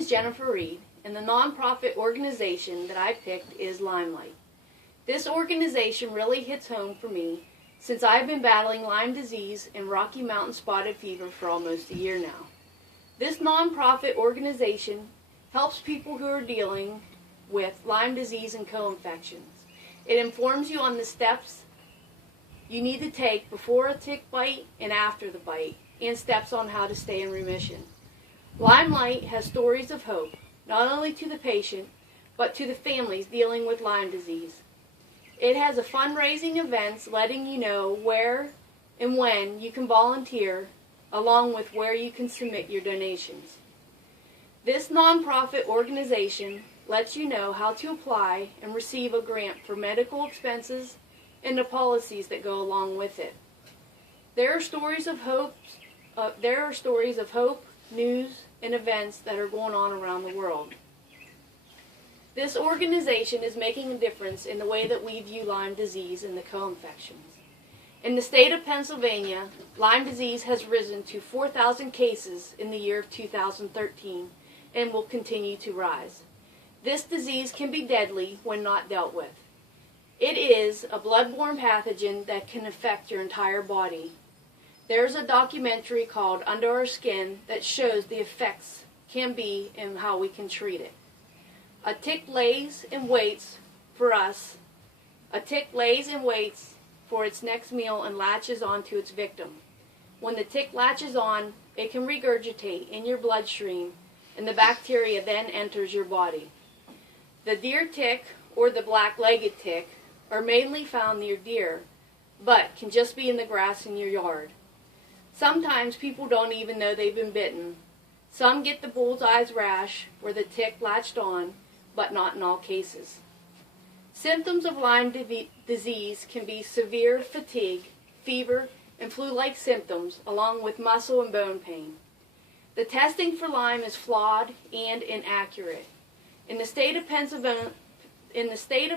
is Jennifer Reed, and the nonprofit organization that I picked is Limelight. This organization really hits home for me since I've been battling Lyme disease and Rocky Mountain spotted fever for almost a year now. This nonprofit organization helps people who are dealing with Lyme disease and co-infections. It informs you on the steps you need to take before a tick bite and after the bite, and steps on how to stay in remission. Limelight has stories of hope, not only to the patient, but to the families dealing with Lyme disease. It has a fundraising events letting you know where and when you can volunteer, along with where you can submit your donations. This nonprofit organization lets you know how to apply and receive a grant for medical expenses and the policies that go along with it. There are stories of hope, news, and events that are going on around the world. This organization is making a difference in the way that we view Lyme disease and the co-infections. In the state of Pennsylvania, Lyme disease has risen to 4,000 cases in the year of 2013 and will continue to rise. This disease can be deadly when not dealt with. It is a blood-borne pathogen that can affect your entire body. There's a documentary called Under Our Skin that shows the effects can be and how we can treat it. A tick lays and waits for us. A tick lays and waits for its next meal and latches onto its victim. When the tick latches on, it can regurgitate in your bloodstream, and the bacteria then enters your body. The deer tick, or the black-legged tick, are mainly found near deer, but can just be in the grass in your yard. Sometimes people don't even know they've been bitten. Some get the bullseye's rash, where the tick latched on, but not in all cases. Symptoms of Lyme disease can be severe fatigue, fever, and flu-like symptoms, along with muscle and bone pain. The testing for Lyme is flawed and inaccurate. In the state of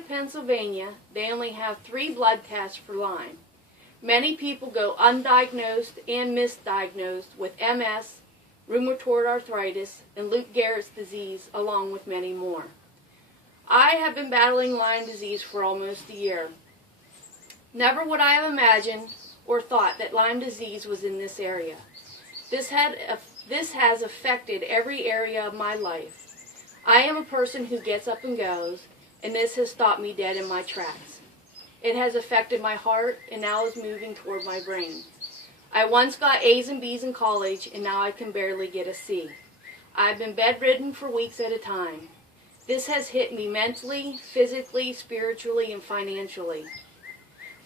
Pennsylvania, they only have 3 blood tests for Lyme. Many people go undiagnosed and misdiagnosed with MS, rheumatoid arthritis, and Lou Gehrig's disease, along with many more. I have been battling Lyme disease for almost a year. Never would I have imagined or thought that Lyme disease was in this area. This has affected every area of my life. I am a person who gets up and goes, and this has stopped me dead in my tracks. It has affected my heart and now is moving toward my brain. I once got A's and B's in college, and now I can barely get a C. I've been bedridden for weeks at a time. This has hit me mentally, physically, spiritually, and financially.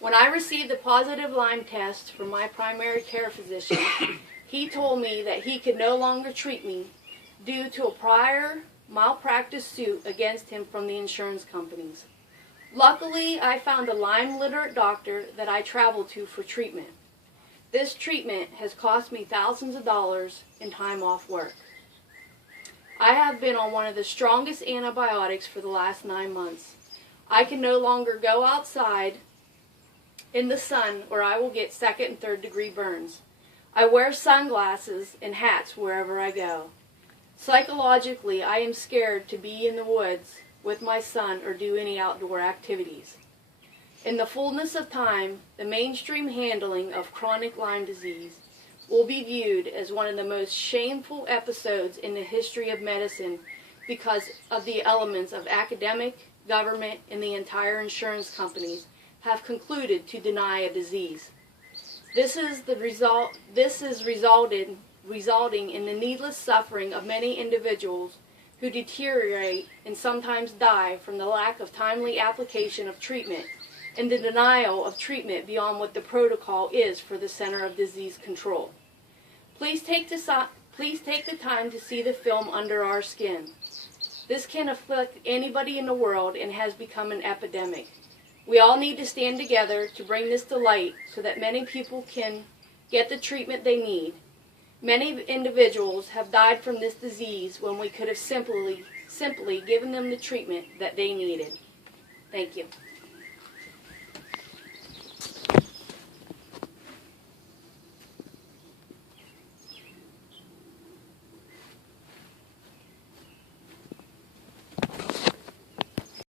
When I received the positive Lyme test from my primary care physician, he told me that he could no longer treat me due to a prior malpractice suit against him from the insurance companies. Luckily, I found a Lyme-literate doctor that I traveled to for treatment. This treatment has cost me thousands of dollars in time off work. I have been on one of the strongest antibiotics for the last 9 months. I can no longer go outside in the sun or I will get 2nd and 3rd degree burns. I wear sunglasses and hats wherever I go. Psychologically, I am scared to be in the woods with my son or do any outdoor activities. In the fullness of time, the mainstream handling of chronic Lyme disease will be viewed as one of the most shameful episodes in the history of medicine because of the elements of academic, government, and the entire insurance companies have concluded to deny a disease. This is resulting in the needless suffering of many individuals who deteriorate and sometimes die from the lack of timely application of treatment and the denial of treatment beyond what the protocol is for the Center of Disease Control. Please take the time to see the film Under Our Skin. This can afflict anybody in the world and has become an epidemic. We all need to stand together to bring this to light so that many people can get the treatment they need. Many individuals have died from this disease when we could have simply given them the treatment that they needed. Thank you.